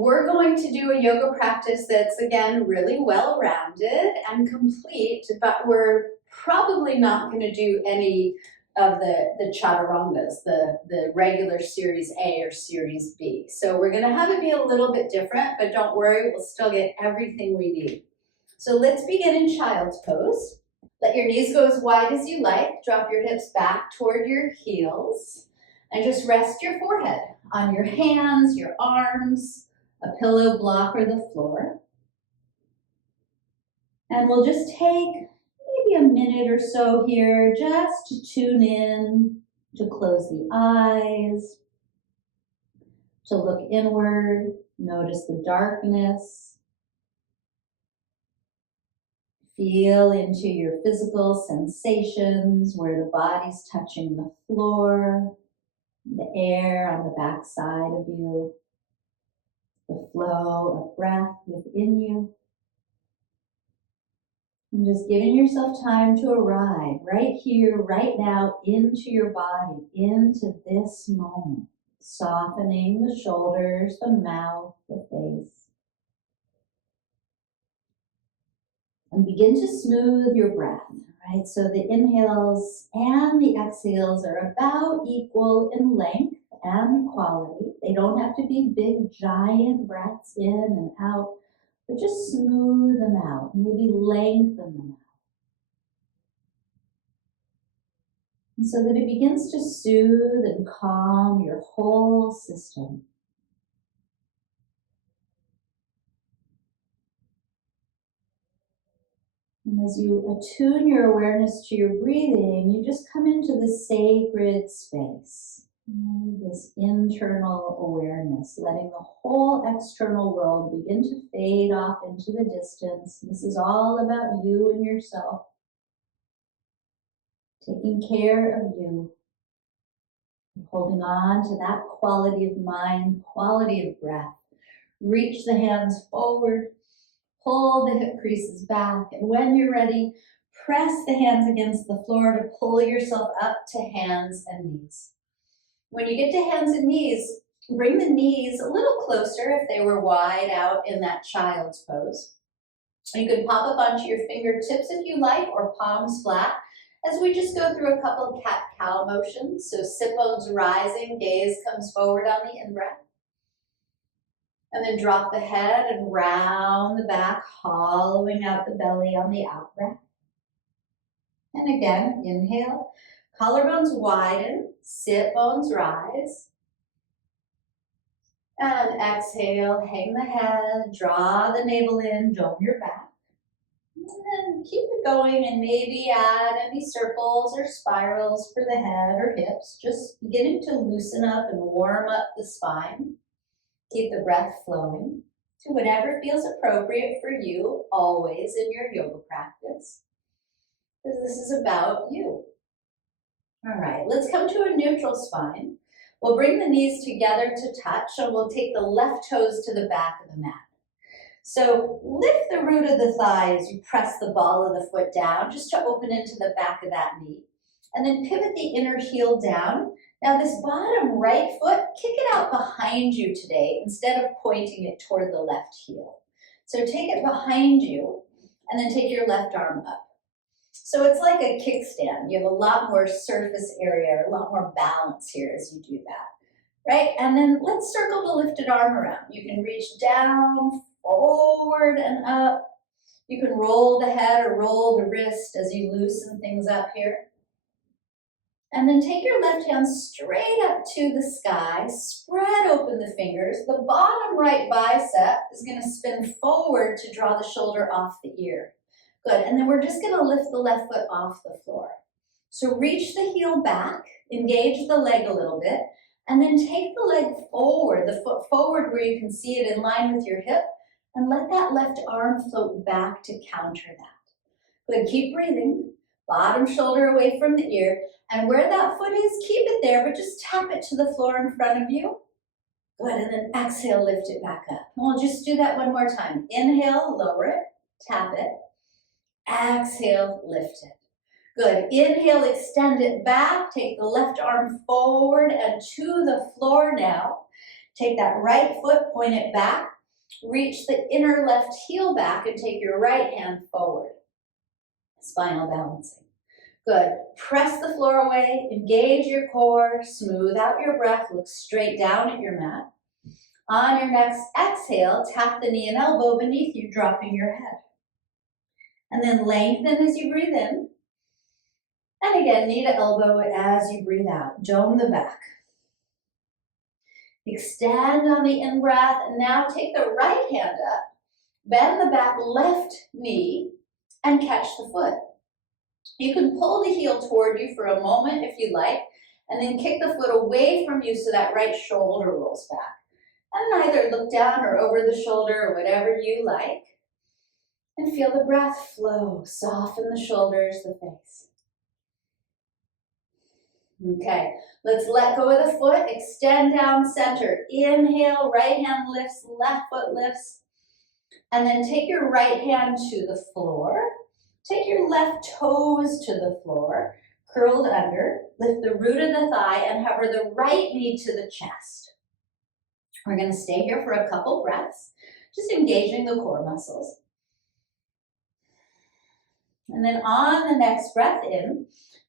we're going to do a yoga practice that's, again, really well-rounded and complete, but we're probably not going to do any of the Chaturangas, the regular Series A or Series B. So we're going to have it be a little bit different, but don't worry, we'll still get everything we need. So let's begin in child's pose. Let your knees go as wide as you like. Drop your hips back toward your heels. And just rest your forehead on your hands, your arms, a pillow block, or the floor. And we'll just take maybe a minute or so here just to tune in, to close the eyes, to look inward, notice the darkness. Feel into your physical sensations where the body's touching the floor, the air on the back side of you, the flow of breath within you. And just giving yourself time to arrive right here, right now, into your body, into this moment. Softening the shoulders, the mouth, the face. And begin to smooth your breath, right? So the inhales and the exhales are about equal in length and quality. They don't have to be big, giant breaths in and out, but just smooth them out, maybe lengthen them out. And so that it begins to soothe and calm your whole system. And as you attune your awareness to your breathing, you just come into the sacred space, right? This internal awareness, letting the whole external world begin to fade off into the distance. This is all about you and yourself, taking care of you, holding on to that quality of mind, quality of breath. Reach the hands forward. Pull the hip creases back, and when you're ready, press the hands against the floor to pull yourself up to hands and knees. When you get to hands and knees, bring the knees a little closer if they were wide out in that child's pose. You can pop up onto your fingertips if you like, or palms flat, as we just go through a couple of cat-cow motions. So sit bones rising, gaze comes forward on the in-breath. And then drop the head and round the back, hollowing out the belly on the out-breath. And again, inhale, collarbones widen, sit bones rise. And exhale, hang the head, draw the navel in, dome your back. And then keep it going and maybe add any circles or spirals for the head or hips, just beginning to loosen up and warm up the spine. Keep the breath flowing to whatever feels appropriate for you, always in your yoga practice, because this is about you. All right, let's come to a neutral spine. We'll bring the knees together to touch, and we'll take the left toes to the back of the mat. So lift the root of the thigh as you press the ball of the foot down, just to open into the back of that knee. And then pivot the inner heel down. Now this bottom right foot, kick it out behind you today instead of pointing it toward the left heel. So take it behind you and then take your left arm up. So it's like a kickstand. You have a lot more surface area, a lot more balance here as you do that, right? And then let's circle the lifted arm around. You can reach down, forward and up. You can roll the head or roll the wrist as you loosen things up here. And then take your left hand straight up to the sky, spread open the fingers. The bottom right bicep is going to spin forward to draw the shoulder off the ear. Good, and then we're just going to lift the left foot off the floor. So reach the heel back, engage the leg a little bit, and then take the leg forward, the foot forward where you can see it in line with your hip, and let that left arm float back to counter that. Good, keep breathing. Bottom shoulder away from the ear, and where that foot is, keep it there, but just tap it to the floor in front of you. Good, and then exhale, lift it back up. And we'll just do that one more time. Inhale, lower it, tap it. Exhale, lift it. Good, inhale, extend it back. Take the left arm forward and to the floor now. Take that right foot, point it back, reach the inner left heel back and take your right hand forward. Spinal balancing. Good. Press the floor away, engage your core, smooth out your breath, look straight down at your mat. On your next exhale, tap the knee and elbow beneath you, dropping your head. And then lengthen as you breathe in. And again, knee to elbow as you breathe out. Dome the back. Extend on the in-breath, and now take the right hand up, bend the back left knee, and catch the foot. You can pull the heel toward you for a moment if you like, and then kick the foot away from you so that right shoulder rolls back. And either look down or over the shoulder or whatever you like. And feel the breath flow, soften the shoulders, the face. Okay, let's let go of the foot, extend down center. Inhale, right hand lifts, left foot lifts. And then take your right hand to the floor. Take your left toes to the floor, curled under. Lift the root of the thigh and hover the right knee to the chest. We're going to stay here for a couple breaths, just engaging the core muscles. And then on the next breath in,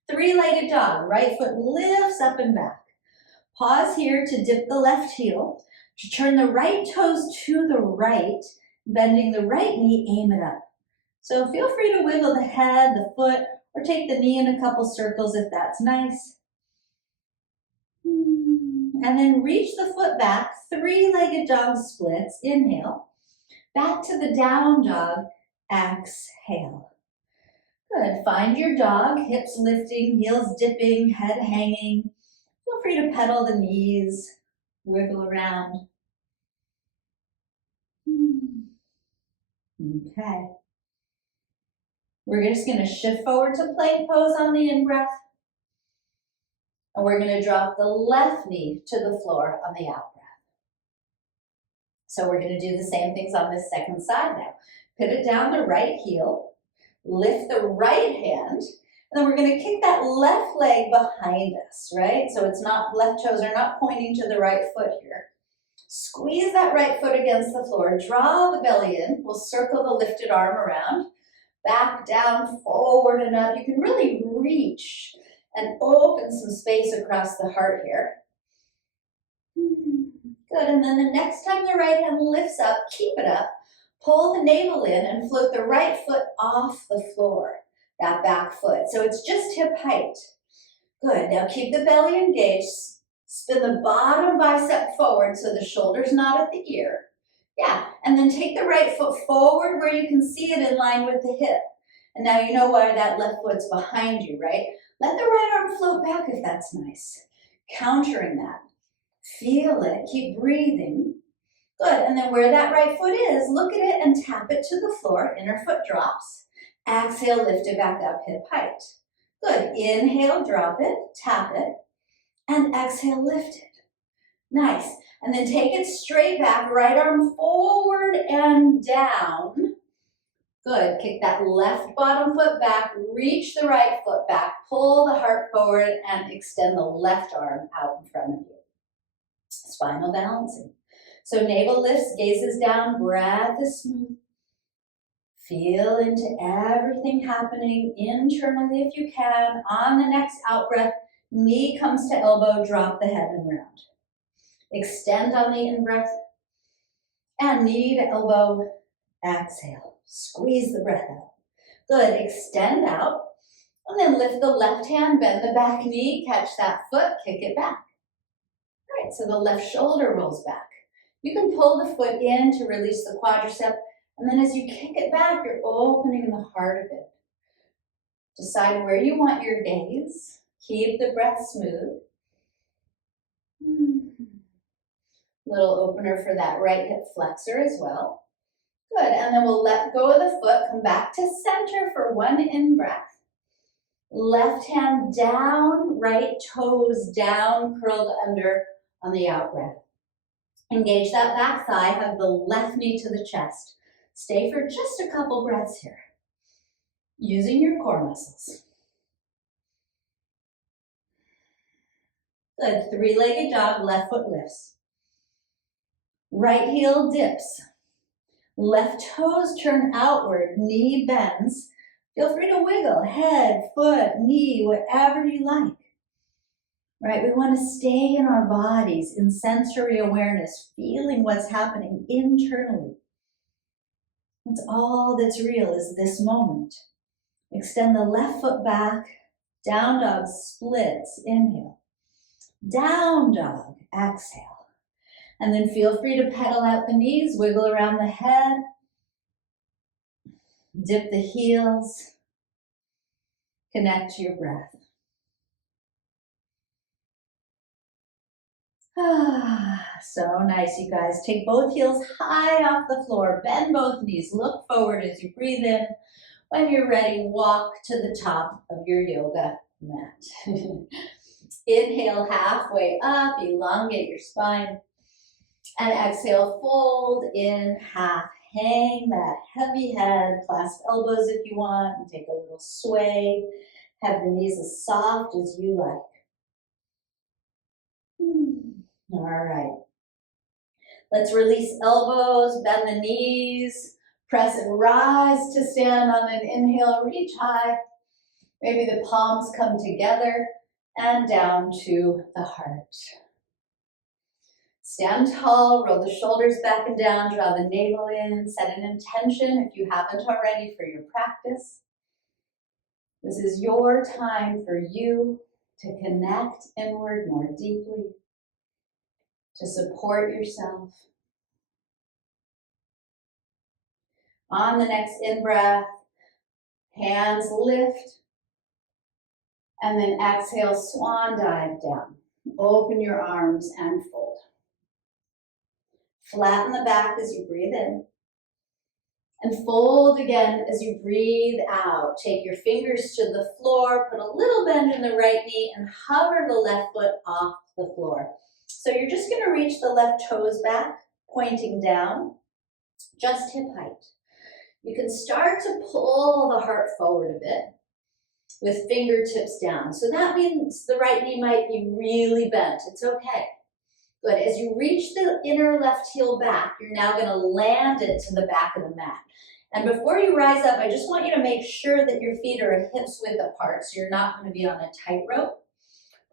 three-legged dog. Right foot lifts up and back. Pause here to dip the left heel. To turn the right toes to the right, bending the right knee, aim it up. So feel free to wiggle the head, the foot, or take the knee in a couple circles if that's nice. And then reach the foot back, three-legged dog splits. Inhale. Back to the down dog. Exhale. Good. Find your dog, hips lifting, heels dipping, head hanging. Feel free to pedal the knees, wiggle around. Okay. We're just going to shift forward to plank pose on the in-breath. And we're going to drop the left knee to the floor on the out-breath. So we're going to do the same things on this second side now. Pivot down the right heel. Lift the right hand, and then we're going to kick that left leg behind us, right? So it's not, left toes are not pointing to the right foot here. Squeeze that right foot against the floor, draw the belly in, we'll circle the lifted arm around, back, down, forward and up. You can really reach and open some space across the heart here. Good, and then the next time the right hand lifts up, keep it up. Pull the navel in and float the right foot off the floor, that back foot. So it's just hip height. Good, now keep the belly engaged. Spin the bottom bicep forward so the shoulder's not at the ear. Yeah, and then take the right foot forward where you can see it in line with the hip. And now you know why that left foot's behind you, right? Let the right arm float back if that's nice. Countering that. Feel it, keep breathing. Good, and then where that right foot is, look at it and tap it to the floor. Inner foot drops. Exhale, lift it back up, hip height. Good, inhale, drop it, tap it, and exhale, lift it. Nice, and then take it straight back, right arm forward and down. Good, kick that left bottom foot back, reach the right foot back, pull the heart forward and extend the left arm out in front of you. Spinal balancing. So navel lifts, gazes down, breath is smooth. Feel into everything happening internally if you can. On the next out breath, knee comes to elbow, drop the head and round. Extend on the in breath. And knee to elbow, exhale. Squeeze the breath out. Good, extend out. And then lift the left hand, bend the back knee, catch that foot, kick it back. All right, so the left shoulder rolls back. You can pull the foot in to release the quadricep, and then as you kick it back, you're opening the heart of it. Decide where you want your gaze. Keep the breath smooth. Little opener for that right hip flexor as well. Good, and then we'll let go of the foot, come back to center for one in-breath. Left hand down, right toes down, curled under on the out-breath. Engage that back thigh, hug the left knee to the chest. Stay for just a couple breaths here, using your core muscles. Good, three-legged dog, left foot lifts. Right heel dips. Left toes turn outward, knee bends. Feel free to wiggle, head, foot, knee, whatever you like. Right, we want to stay in our bodies in sensory awareness, feeling what's happening internally. That's all that's real is this moment. Extend the left foot back, down dog splits, inhale. Down dog, exhale. And then feel free to pedal out the knees, wiggle around the head, dip the heels, connect to your breath. So nice, you guys. Take both heels high off the floor, bend both knees, look forward as you breathe in. When you're ready, walk to the top of your yoga mat. Inhale halfway up, elongate your spine. And exhale, fold in half. Hang that heavy head, clasp elbows if you want, and take a little sway. Have the knees as soft as you like. All right. Let's release elbows, bend the knees, press and rise to stand on an inhale, reach high. Maybe the palms come together and down to the heart. Stand tall, roll the shoulders back and down, draw the navel in, set an intention if you haven't already for your practice. This is your time for you to connect inward more deeply, to support yourself. On the next in-breath, hands lift, and then exhale, swan dive down. Open your arms and fold. Flatten the back as you breathe in. And fold again as you breathe out. Take your fingers to the floor, put a little bend in the right knee, and hover the left foot off the floor. So you're just going to reach the left toes back, pointing down, just hip height. You can start to pull the heart forward a bit with fingertips down. So that means the right knee might be really bent. It's okay. Good. As you reach the inner left heel back, you're now going to land it to the back of the mat. And before you rise up, I just want you to make sure that your feet are hips width apart, so you're not going to be on a tightrope.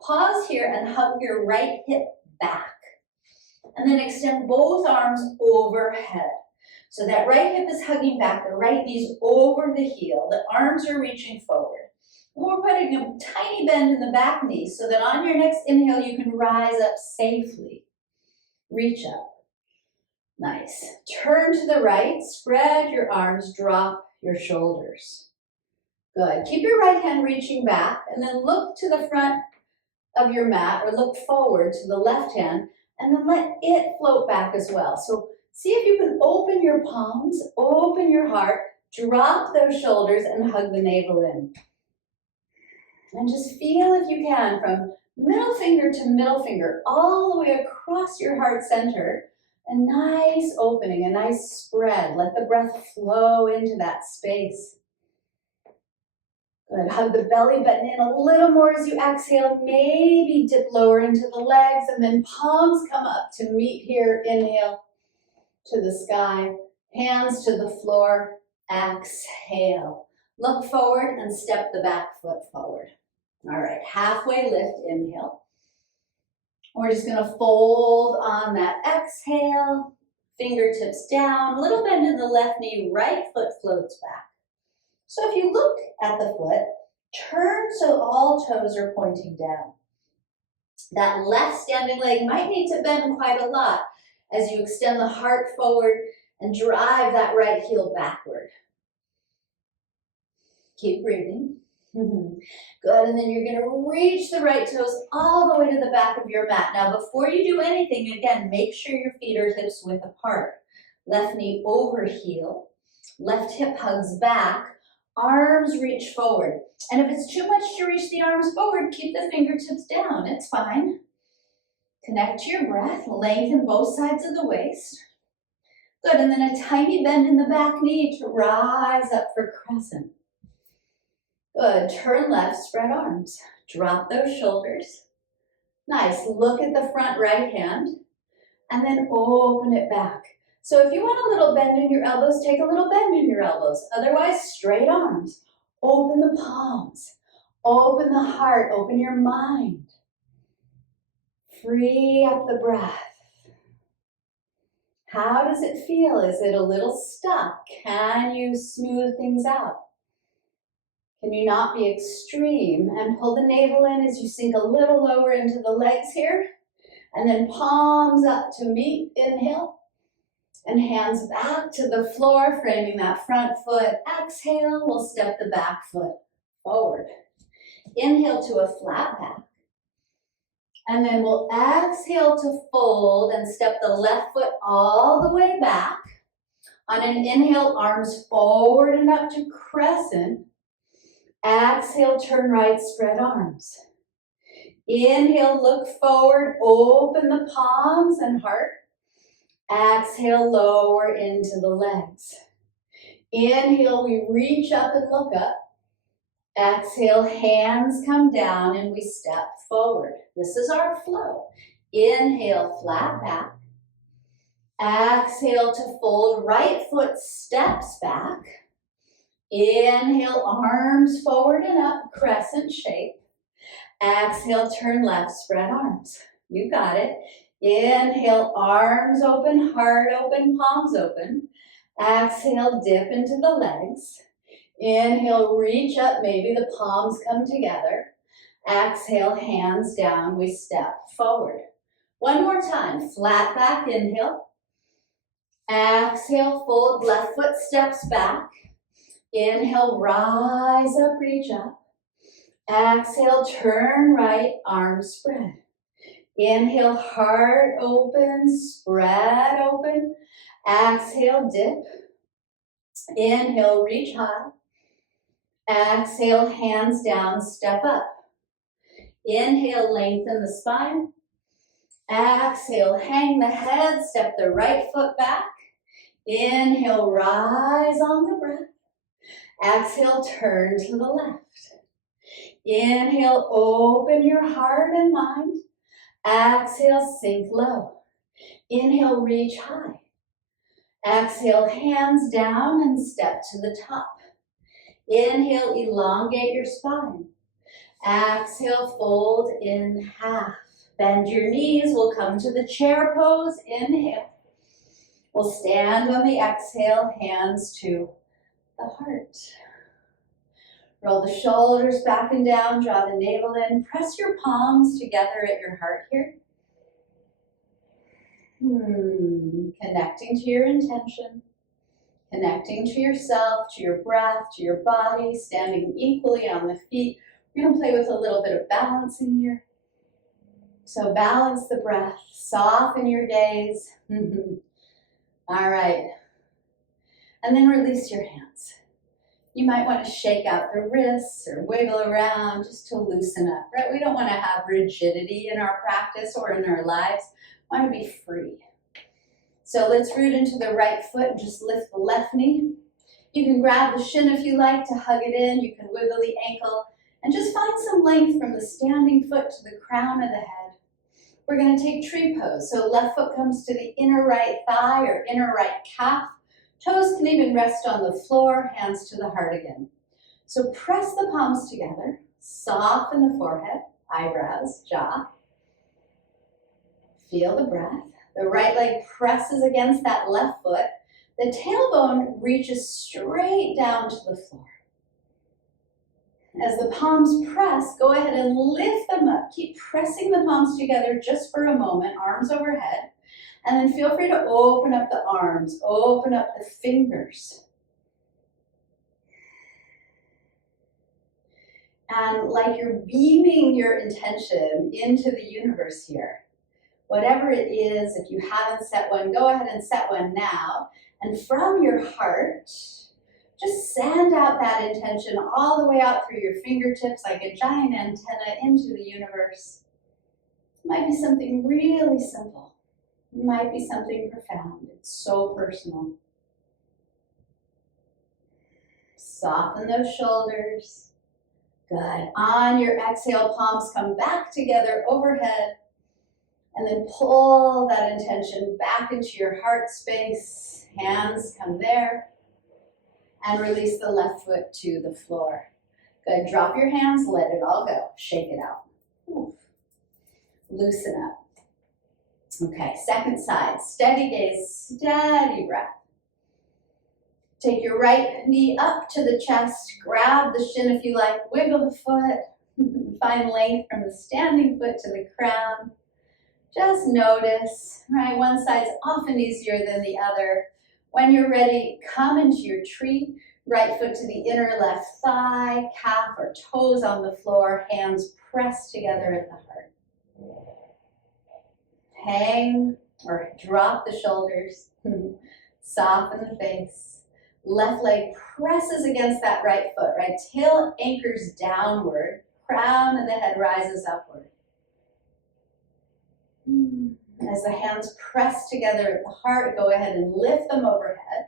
Pause here and hug your right hip back. And then extend both arms overhead. So that right hip is hugging back, the right knee's over the heel, the arms are reaching forward. We're putting a tiny bend in the back knee so that on your next inhale, you can rise up safely. Reach up. Nice. Turn to the right, spread your arms, drop your shoulders. Good. Keep your right hand reaching back and then look to the front of your mat or look forward to the left hand and then let it float back as well. So see if you can open your palms, open your heart, drop those shoulders and hug the navel in. And just feel, if you can, from middle finger to middle finger, all the way across your heart center, a nice opening, a nice spread. Let the breath flow into that space. Good. Hug the belly button in a little more as you exhale. Maybe dip lower into the legs, and then palms come up to meet here. Inhale to the sky, hands to the floor. Exhale. Look forward and step the back foot forward. All right, halfway lift, inhale. We're just gonna fold on that exhale, fingertips down, a little bend in the left knee, right foot floats back. So if you look at the foot, turn so all toes are pointing down. That left standing leg might need to bend quite a lot as you extend the heart forward and drive that right heel backward. Keep breathing. Good, and then you're going to reach the right toes all the way to the back of your mat. Now, before you do anything, again, make sure your feet are hips width apart. Left knee over heel, left hip hugs back, arms reach forward. And if it's too much to reach the arms forward, keep the fingertips down. It's fine. Connect to your breath, lengthen both sides of the waist. Good, and then a tiny bend in the back knee to rise up for crescent. Good, turn left, spread arms. Drop those shoulders. Nice, look at the front right hand. and then open it back. So if you want a little bend in your elbows, take a little bend in your elbows. Otherwise, straight arms. Open the palms. Open the heart. Open your mind. Free up the breath. How does it feel? Is it a little stuck? Can you smooth things out? Can you not be extreme? And pull the navel in as you sink a little lower into the legs here. And then palms up to meet, inhale. And hands back to the floor, framing that front foot. Exhale, we'll step the back foot forward. Inhale to a flat back. And then we'll exhale to fold and step the left foot all the way back. On an inhale, arms forward and up to crescent. Exhale, turn right, spread arms. Inhale, look forward, open the palms and heart. Exhale, lower into the legs. Inhale, we reach up and look up. Exhale, hands come down and we step forward. This is our flow. Inhale, flat back. Exhale to fold, right foot steps back. Inhale, arms forward and up, crescent shape. Exhale, turn left, spread arms. You got it. Inhale, arms open, heart open, palms open. Exhale, dip into the legs. Inhale, reach up, maybe the palms come together. Exhale, hands down, we step forward. One more time, flat back, inhale. Exhale, fold, left foot steps back. Inhale, rise up, reach up. Exhale, turn right, arms spread. Inhale, heart open, spread open. Exhale, dip. Inhale, reach high. Exhale, hands down, step up. Inhale, lengthen the spine. Exhale, hang the head, step the right foot back. Inhale, rise on the breath. Exhale, turn to the left. Inhale, open your heart and mind. Exhale, sink low. Inhale, reach high. Exhale, hands down and step to the top. Inhale, elongate your spine. Exhale, fold in half. Bend your knees, we'll come to the chair pose. Inhale. We'll stand on the exhale, hands to the heart. Roll the shoulders back and down, draw the navel in. Press your palms together at your heart here. Connecting to your intention. Connecting to yourself, to your breath, to your body, standing equally on the feet. We're going to play with a little bit of balance in here. So balance the breath, soften your gaze. All right. And then release your hands. You might want to shake out the wrists or wiggle around just to loosen up, right? We don't want to have rigidity in our practice or in our lives. We want to be free. So let's root into the right foot and just lift the left knee. You can grab the shin if you like to hug it in. You can wiggle the ankle and just find some length from the standing foot to the crown of the head. We're going to take tree pose. So left foot comes to the inner right thigh or inner right calf. Toes can even rest on the floor, hands to the heart again. So press the palms together, soften the forehead, eyebrows, jaw. Feel the breath. The right leg presses against that left foot. The tailbone reaches straight down to the floor. As the palms press, go ahead and lift them up. Keep pressing the palms together just for a moment, arms overhead. And then feel free to open up the arms, open up the fingers. And like you're beaming your intention into the universe here. Whatever it is, if you haven't set one, go ahead and set one now. And from your heart, just send out that intention all the way out through your fingertips like a giant antenna into the universe. It might be something really simple. It might be something profound. It's so personal. Soften those shoulders. Good. On your exhale, palms come back together overhead. And then pull that intention back into your heart space. Hands come there. And release the left foot to the floor. Good. Drop your hands, let it all go. Shake it out. Oof. Loosen up. Okay, second side. Steady gaze, steady breath. Take your right knee up to the chest. Grab the shin if you like. Wiggle the foot. Find length from the standing foot to the crown. Just notice, right? One side's often easier than the other. When you're ready, come into your tree. Right foot to the inner left thigh, calf or toes on the floor, hands pressed together at the heart. Hang or drop the shoulders. Soften the face. Left leg presses against that right foot, right? Tail anchors downward. Crown of the head rises upward. As the hands press together at the heart, go ahead and lift them overhead.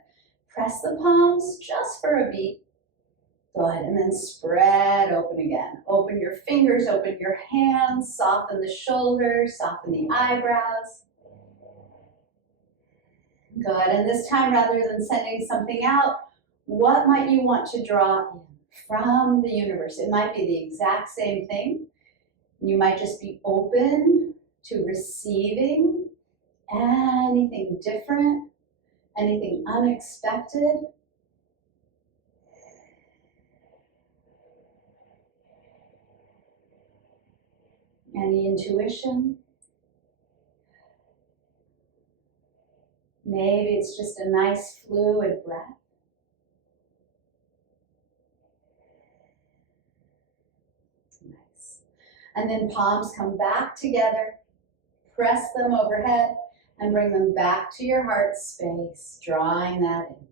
Press the palms just for a beat. Good, and then spread open again. Open your fingers, open your hands, soften the shoulders, soften the eyebrows. Good, and this time rather than sending something out, what might you want to draw in from the universe? It might be the exact same thing. You might just be open to receiving anything different, anything unexpected. Any intuition? Maybe it's just a nice fluid breath. Nice. And then palms come back together. Press them overhead and bring them back to your heart space, drawing that in.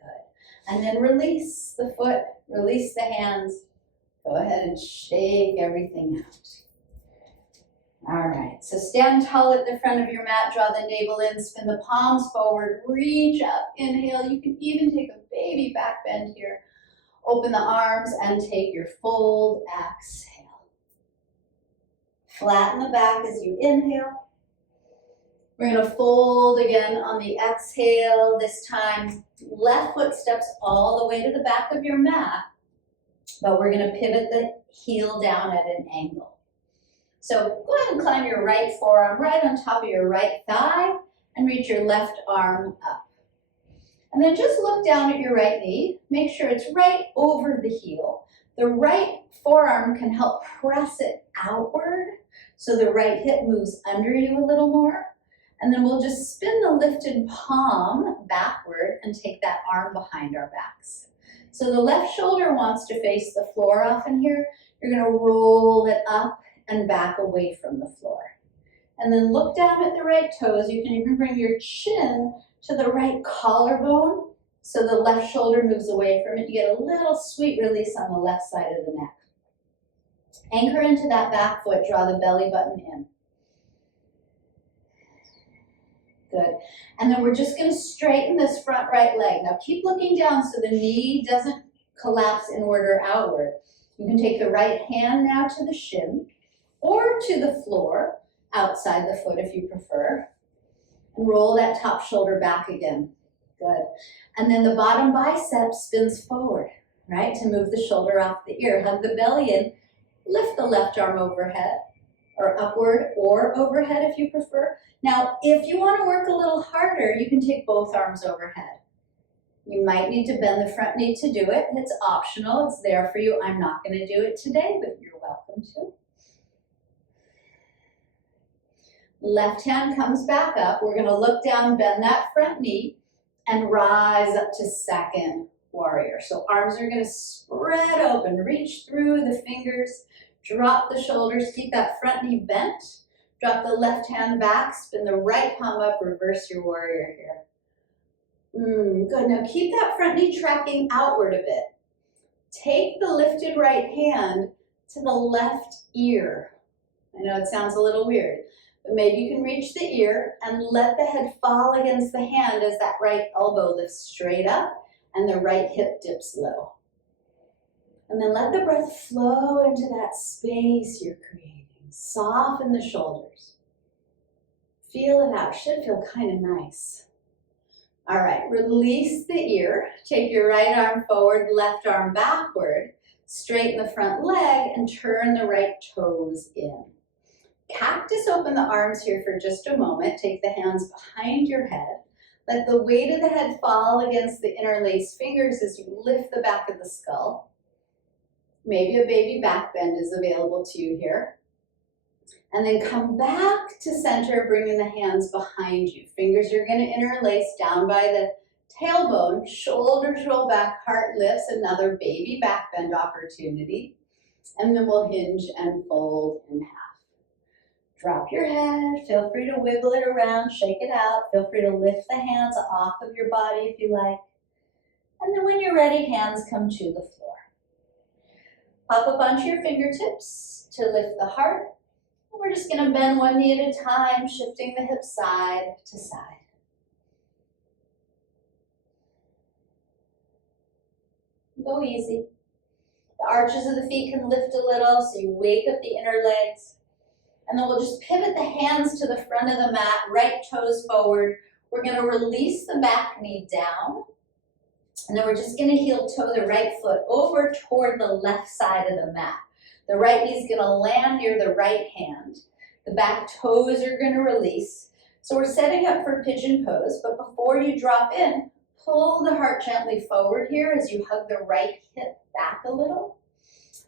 Good. And then release the foot, release the hands. Go ahead and shake everything out. All right, so stand tall at the front of your mat, draw the navel in, spin the palms forward, reach up, inhale. You can even take a baby back bend here. Open the arms and take your fold, exhale. Flatten the back as you inhale. We're gonna fold again on the exhale. This time, left foot steps all the way to the back of your mat, but we're gonna pivot the heel down at an angle. So go ahead and climb your right forearm right on top of your right thigh and reach your left arm up. And then just look down at your right knee. Make sure it's right over the heel. The right forearm can help press it outward so the right hip moves under you a little more. And then we'll just spin the lifted palm backward and take that arm behind our backs. So the left shoulder wants to face the floor often here. You're gonna roll it up and back away from the floor. And then look down at the right toes. You can even bring your chin to the right collarbone so the left shoulder moves away from it. You get a little sweet release on the left side of the neck. Anchor into that back foot, draw the belly button in. Good. And then we're just going to straighten this front right leg. Now keep looking down so the knee doesn't collapse inward or outward. You can take the right hand now to the shin or to the floor, outside the foot if you prefer. And roll that top shoulder back again. Good. And then the bottom bicep spins forward, right, to move the shoulder off the ear. Hug the belly in. Lift the left arm overhead, or upward or overhead if you prefer. Now, if you want to work a little harder, you can take both arms overhead. You might need to bend the front knee to do it. It's optional. It's there for you. I'm not going to do it today, but you're welcome to. Left hand comes back up. We're going to look down, bend that front knee, and rise up to second warrior. So arms are going to spread open. Reach through the fingers. Drop the shoulders. Keep that front knee bent. Drop the left hand back. Spin the right palm up. Reverse your warrior here. Good. Now keep that front knee tracking outward a bit. Take the lifted right hand to the left ear. I know it sounds a little weird, but maybe you can reach the ear and let the head fall against the hand as that right elbow lifts straight up and the right hip dips low. And then let the breath flow into that space you're creating. Soften the shoulders. Feel it out. Should feel kind of nice. All right, release the ear. Take your right arm forward, left arm backward. Straighten the front leg and turn the right toes in. Cactus open the arms here for just a moment. Take the hands behind your head. Let the weight of the head fall against the interlaced fingers as you lift the back of the skull. Maybe a baby back bend is available to you here. And then come back to center, bringing the hands behind you. Fingers are going to interlace down by the tailbone. Shoulders roll back, heart lifts, another baby back bend opportunity. And then we'll hinge and fold in half. Drop your head. Feel free to wiggle it around, shake it out. Feel free to lift the hands off of your body if you like. And then when you're ready, hands come to the floor. Pop up onto your fingertips to lift the heart. We're just going to bend one knee at a time, shifting the hips side to side. Go easy. The arches of the feet can lift a little, so you wake up the inner legs. And then we'll just pivot the hands to the front of the mat, right toes forward. We're going to release the back knee down. And then we're just going to heel toe the right foot over toward the left side of the mat. The right knee is going to land near the right hand. The back toes are going to release. So we're setting up for pigeon pose, but before you drop in, pull the heart gently forward here as you hug the right hip back a little.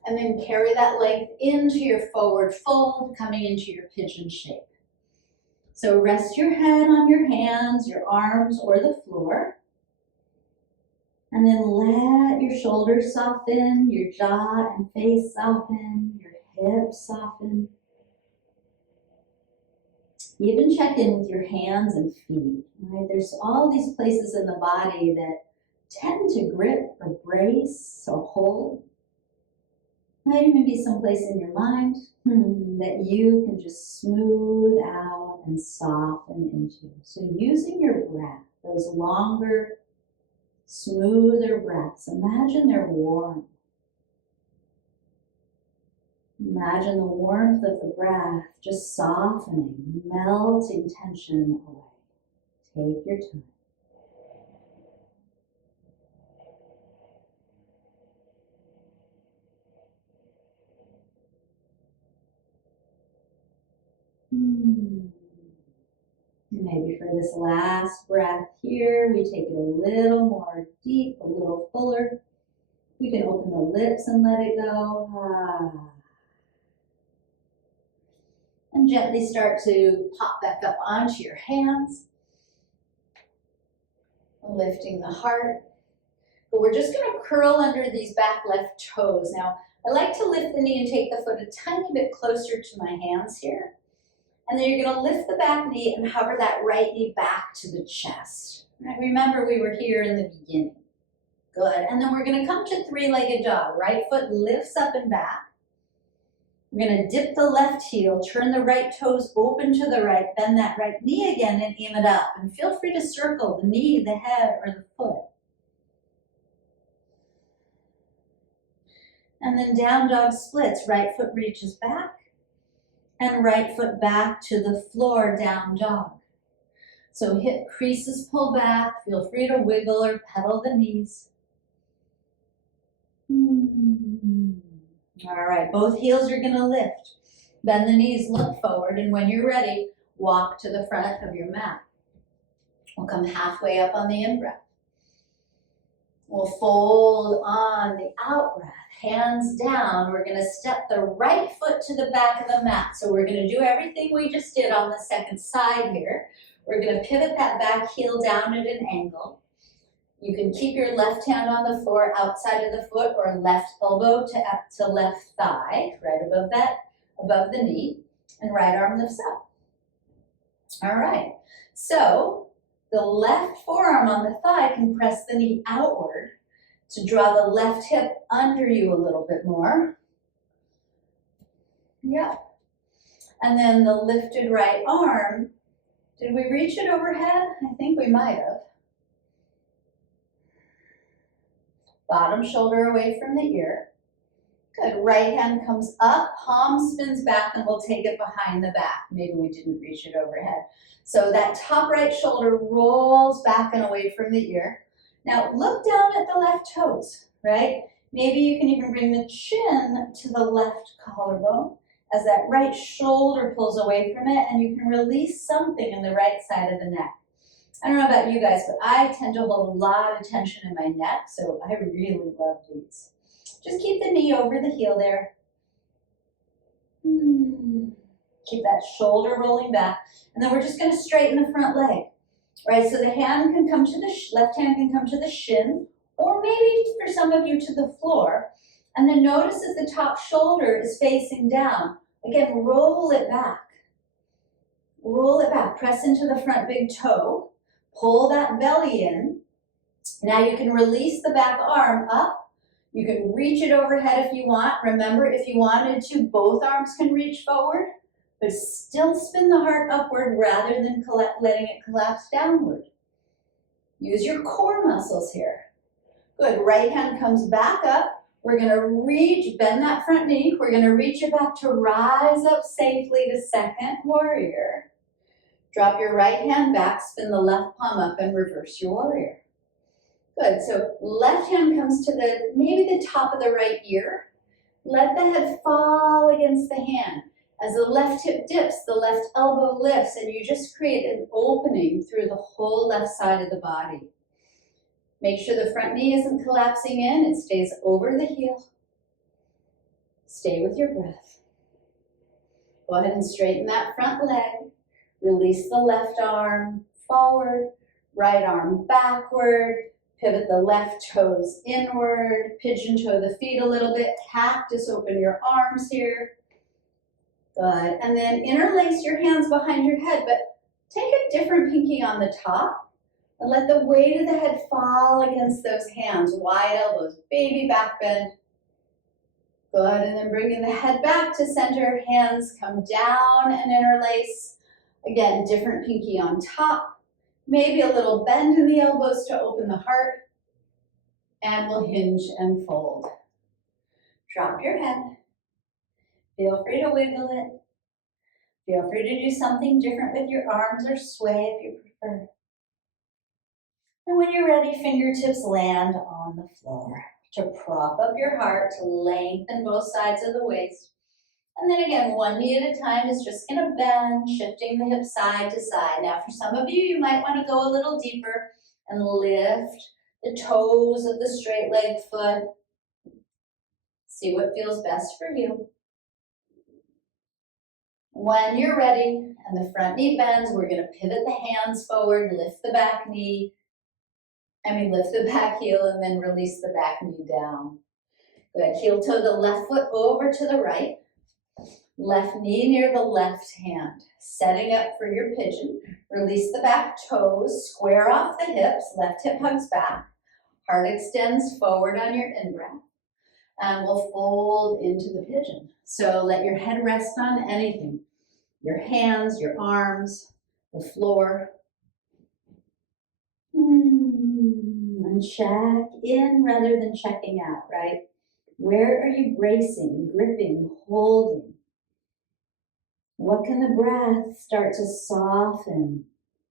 And then carry that length into your forward fold, coming into your pigeon shape. So rest your head on your hands, your arms, or the floor. And then let your shoulders soften, your jaw and face soften, your hips soften. Even check in with your hands and feet. Right? There's all these places in the body that tend to grip or brace or hold. Might even be someplace in your mind that you can just smooth out and soften into. So using your breath, those longer, smoother breaths, imagine they're warm. Imagine the warmth of the breath just softening, melting tension away. Take your time. Maybe for this last breath here, we take it a little more deep, a little fuller. We can open the lips and let it go. And gently start to pop back up onto your hands. Lifting the heart. But we're just going to curl under these back left toes. Now, I like to lift the knee and take the foot a tiny bit closer to my hands here. And then you're going to lift the back knee and hover that right knee back to the chest. Right? Remember, we were here in the beginning. Good. And then we're going to come to three-legged dog. Right foot lifts up and back. We're going to dip the left heel, turn the right toes open to the right, bend that right knee again and aim it up. And feel free to circle the knee, the head, or the foot. And then down dog splits. Right foot reaches back. And right foot back to the floor, down dog. So hip creases pull back. Feel free to wiggle or pedal the knees. All right, both heels are going to lift. Bend the knees, look forward, and when you're ready, walk to the front of your mat. We'll come halfway up on the in-breath. We'll fold on the out-breath. Hands down, we're going to step the right foot to the back of the mat. So we're going to do everything we just did on the second side here. We're going to pivot that back heel down at an angle. You can keep your left hand on the floor outside of the foot or left elbow to left thigh, right above the knee, and right arm lifts up. All right, so the left forearm on the thigh can press the knee outward to draw the left hip under you a little bit more. Yeah. And then the lifted right arm, did we reach it overhead? I think we might have. Bottom shoulder away from the ear. Good, right hand comes up, palm spins back, and we'll take it behind the back. Maybe we didn't reach it overhead. So that top right shoulder rolls back and away from the ear. Now look down at the left toes, right? Maybe you can even bring the chin to the left collarbone as that right shoulder pulls away from it, and you can release something in the right side of the neck. I don't know about you guys, but I tend to hold a lot of tension in my neck, so I really love these. Just keep the knee over the heel there. Keep that shoulder rolling back. And then we're just going to straighten the front leg. Right, so the hand can come to the, left hand can come to the shin, or maybe for some of you to the floor. And then notice as the top shoulder is facing down. Again, roll it back. Roll it back. Press into the front big toe. Pull that belly in. Now you can release the back arm up. You can reach it overhead if you want. Remember, if you wanted to, both arms can reach forward, but still spin the heart upward rather than letting it collapse downward. Use your core muscles here. Good, right hand comes back up. We're gonna reach, bend that front knee. We're gonna reach it back to rise up safely to second warrior. Drop your right hand back, spin the left palm up and reverse your warrior. Good, so left hand comes to maybe the top of the right ear. Let the head fall against the hand. As the left hip dips, the left elbow lifts, and you just create an opening through the whole left side of the body. Make sure the front knee isn't collapsing in, it stays over the heel. Stay with your breath. Go ahead and straighten that front leg. Release the left arm forward, right arm backward. Pivot the left toes inward, pigeon toe the feet a little bit, cactus, open your arms here. Good, and then interlace your hands behind your head, but take a different pinky on the top and let the weight of the head fall against those hands, wide elbows, baby back bend. Good, and then bringing the head back to center, hands come down and interlace. Again, different pinky on top. Maybe a little bend in the elbows to open the heart, and we'll hinge and fold. Drop your head. Feel free to wiggle it. Feel free to do something different with your arms or sway if you prefer. And when you're ready, fingertips land on the floor to prop up your heart, to lengthen both sides of the waist. And then again, one knee at a time is just going to bend, shifting the hip side to side. Now, for some of you, you might want to go a little deeper and lift the toes of the straight leg foot. See what feels best for you. When you're ready and the front knee bends, we're going to pivot the hands forward, lift the back heel, and then release the back knee down. Good. Heel toe the left foot over to the right. Left knee near the left hand. Setting up for your pigeon. Release the back toes, square off the hips, left hip hugs back. Heart extends forward on your in-breath. And we'll fold into the pigeon. So let your head rest on anything. Your hands, your arms, the floor. And check in rather than checking out, right? Where are you bracing, gripping, holding? What can the breath start to soften?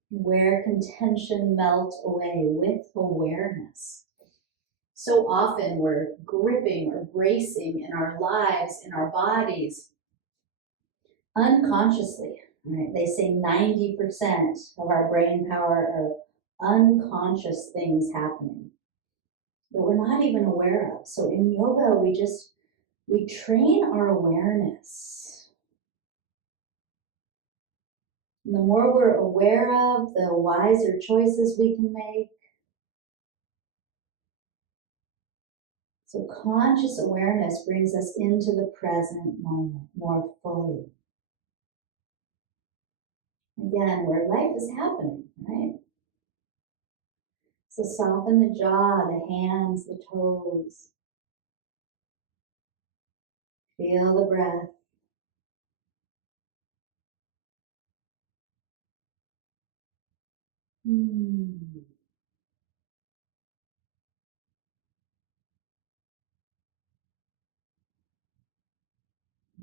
Where can tension melt away with awareness? So often we're gripping or bracing in our lives, in our bodies, unconsciously. Right? They say 90% of our brain power are unconscious things happening that we're not even aware of. So in yoga, we train our awareness. And the more we're aware of, the wiser choices we can make. So conscious awareness brings us into the present moment more fully. Again, where life is happening, right? So soften the jaw, the hands, the toes. Feel the breath.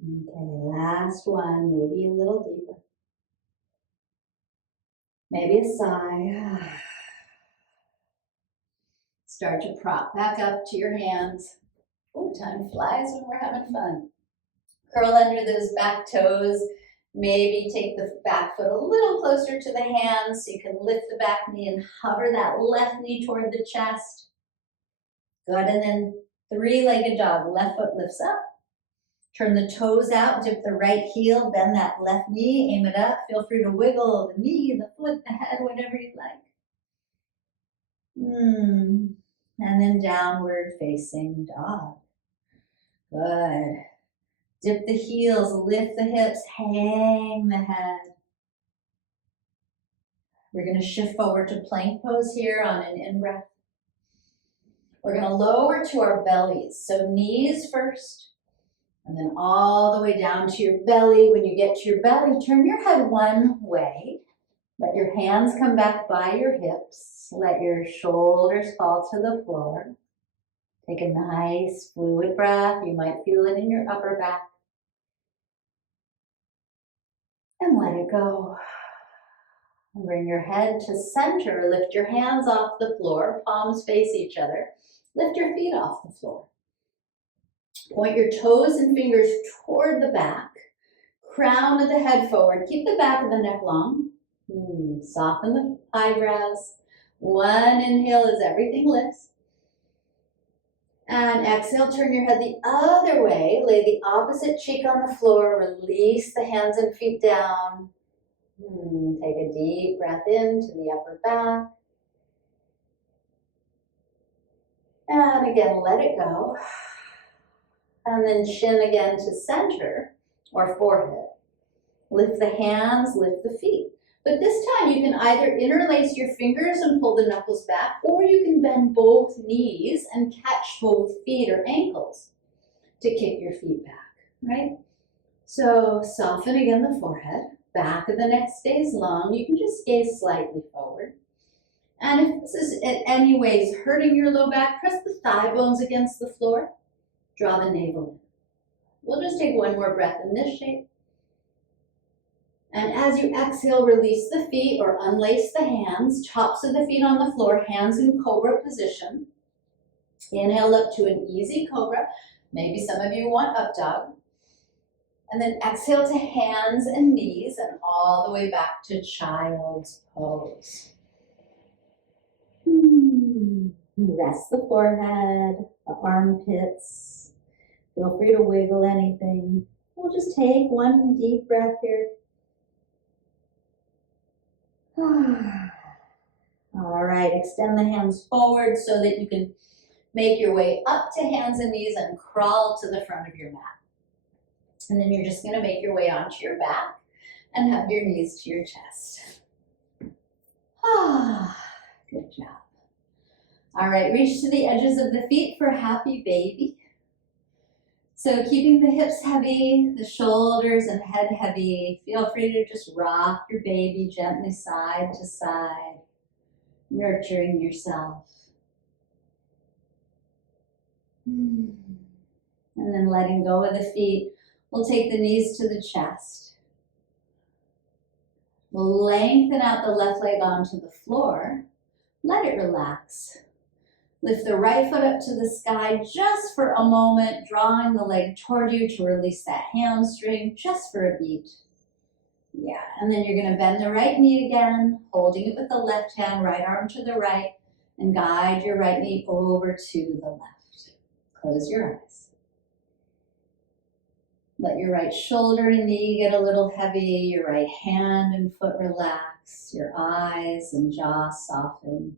Okay, last one, maybe a little deeper. Maybe a sigh. Start to prop back up to your hands. Oh, time flies when we're having fun. Curl under those back toes. Maybe take the back foot a little closer to the hands so you can lift the back knee and hover that left knee toward the chest. Good, and then three-legged dog. Left foot lifts up. Turn the toes out, dip the right heel, bend that left knee, aim it up. Feel free to wiggle the knee, the foot, the head, whatever you like. And then downward facing dog. Good. Dip the heels, lift the hips, hang the head. We're going to shift forward to plank pose here on an in-breath. We're going to lower to our bellies. So knees first, and then all the way down to your belly. When you get to your belly, turn your head one way. Let your hands come back by your hips. Let your shoulders fall to the floor. Take a nice fluid breath. You might feel it in your upper back. And let it go. Bring your head to center. Lift your hands off the floor. Palms face each other. Lift your feet off the floor. Point your toes and fingers toward the back. Crown of the head forward. Keep the back of the neck long. Soften the eyebrows. One inhale as everything lifts. And exhale, turn your head the other way. Lay the opposite cheek on the floor. Release the hands and feet down. Take a deep breath into the upper back. And again, let it go. And then chin again to center or forehead. Lift the hands, lift the feet. But this time you can either interlace your fingers and pull the knuckles back, or you can bend both knees and catch both feet or ankles to kick your feet back, right? So soften again the forehead. Back of the neck stays long. You can just gaze slightly forward. And if this is in any ways hurting your low back, press the thigh bones against the floor. Draw the navel in. We'll just take one more breath in this shape. And as you exhale, release the feet or unlace the hands. Tops of the feet on the floor, hands in cobra position. Inhale up to an easy cobra. Maybe some of you want up dog. And then exhale to hands and knees and all the way back to child's pose. Rest the forehead, the armpits. Feel free to wiggle anything. We'll just take one deep breath here. All right, extend the hands forward so that you can make your way up to hands and knees and crawl to the front of your mat. And then you're just going to make your way onto your back and hug your knees to your chest. Good job. All right, reach to the edges of the feet for happy baby. So keeping the hips heavy, the shoulders and head heavy. Feel free to just rock your baby gently side to side, nurturing yourself. And then letting go of the feet. We'll take the knees to the chest. We'll lengthen out the left leg onto the floor. Let it relax. Lift the right foot up to the sky just for a moment, drawing the leg toward you to release that hamstring just for a beat. Yeah, and then you're going to bend the right knee again, holding it with the left hand, right arm to the right, and guide your right knee over to the left. Close your eyes. Let your right shoulder and knee get a little heavy, your right hand and foot relax, your eyes and jaw soften.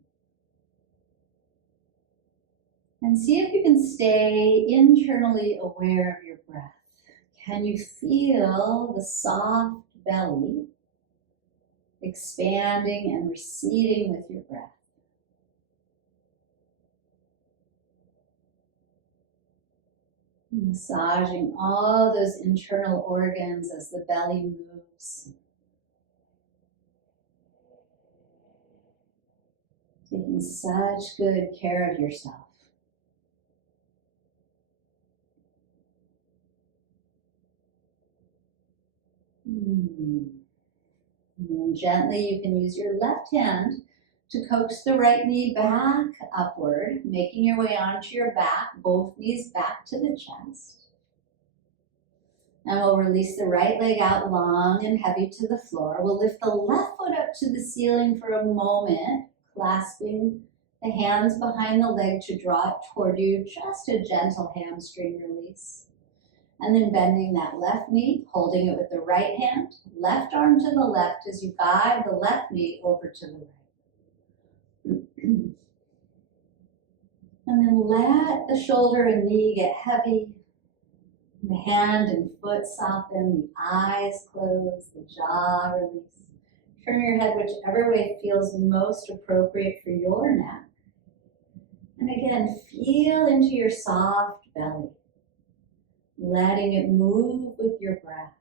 And see if you can stay internally aware of your breath. Can you feel the soft belly expanding and receding with your breath? Massaging all those internal organs as the belly moves. Taking such good care of yourself. And then gently you can use your left hand to coax the right knee back upward, making your way onto your back, both knees back to the chest. And we'll release the right leg out long and heavy to the floor. We'll lift the left foot up to the ceiling for a moment, clasping the hands behind the leg to draw it toward you, just a gentle hamstring release. And then bending that left knee, holding it with the right hand, left arm to the left as you guide the left knee over to the right. And then let the shoulder and knee get heavy. The hand and foot soften, the eyes close, the jaw release. Turn your head whichever way feels most appropriate for your neck. And again, feel into your soft belly, letting it move with your breath.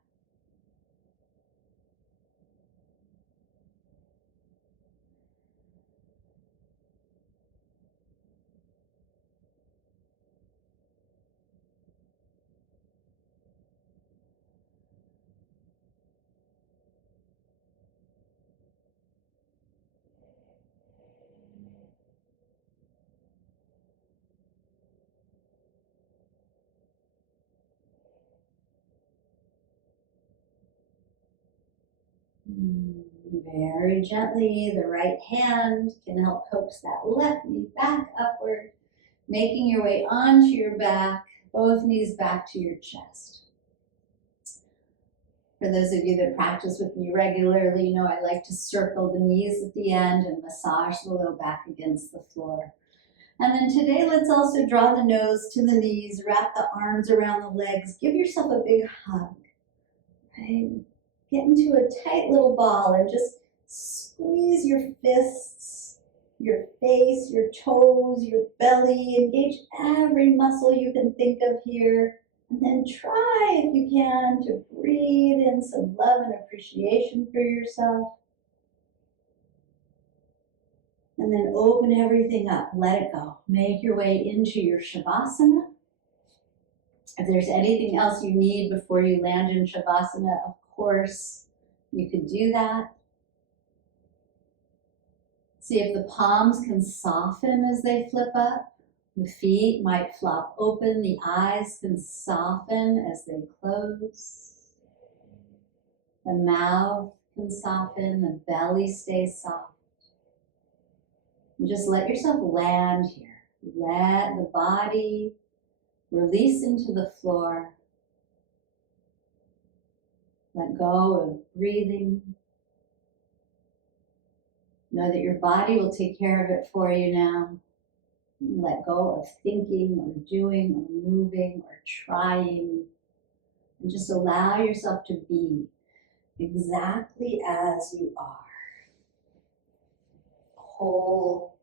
Very gently, the right hand can help coax that left knee back upward, making your way onto your back, both knees back to your chest. For those of you that practice with me regularly, you know I like to circle the knees at the end and massage the low back against the floor. And then today, let's also draw the nose to the knees, wrap the arms around the legs, give yourself a big hug. Right? Get into a tight little ball and just squeeze your fists, your face, your toes, your belly. Engage every muscle you can think of here. And then try, if you can, to breathe in some love and appreciation for yourself. And then open everything up. Let it go. Make your way into your Shavasana. If there's anything else you need before you land in Shavasana, of course, you could do that. See if the palms can soften as they flip up. The feet might flop open. The eyes can soften as they close. The mouth can soften. The belly stays soft. And just let yourself land here. Let the body release into the floor. Let go of breathing. Know that your body will take care of it for you now. Let go of thinking or doing or moving or trying. And just allow yourself to be exactly as you are. Whole,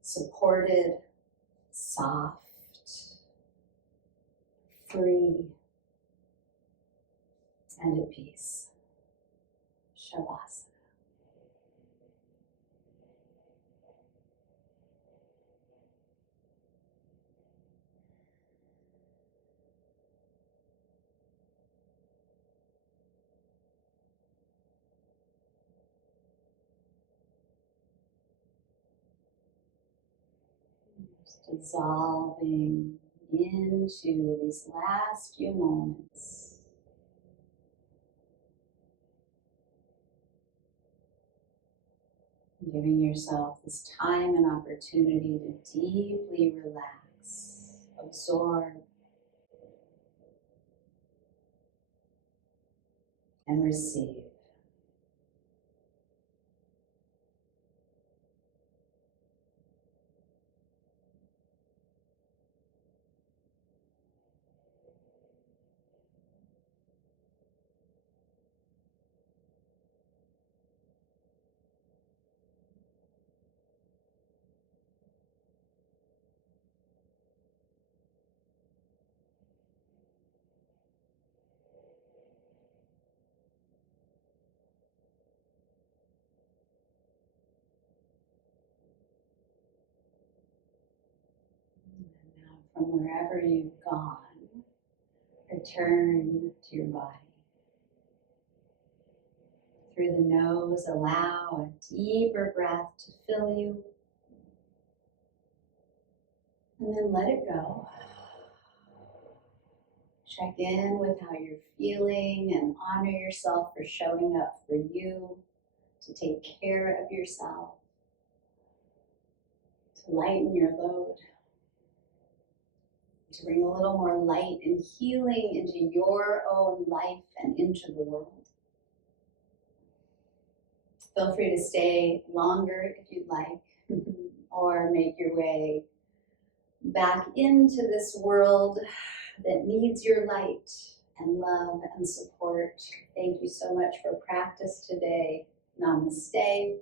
supported, soft, free, and at peace. Shavasana. Dissolving into these last few moments. Giving yourself this time and opportunity to deeply relax, absorb, and receive. From wherever you've gone, return to your body. through the nose, allow a deeper breath to fill you. And then let it go. Check in with how you're feeling and honor yourself for showing up for you, to take care of yourself, to lighten your load, to bring a little more light and healing into your own life and into the world. Feel free to stay longer if you'd like, or make your way back into this world that needs your light and love and support. Thank you so much for practice today. Namaste.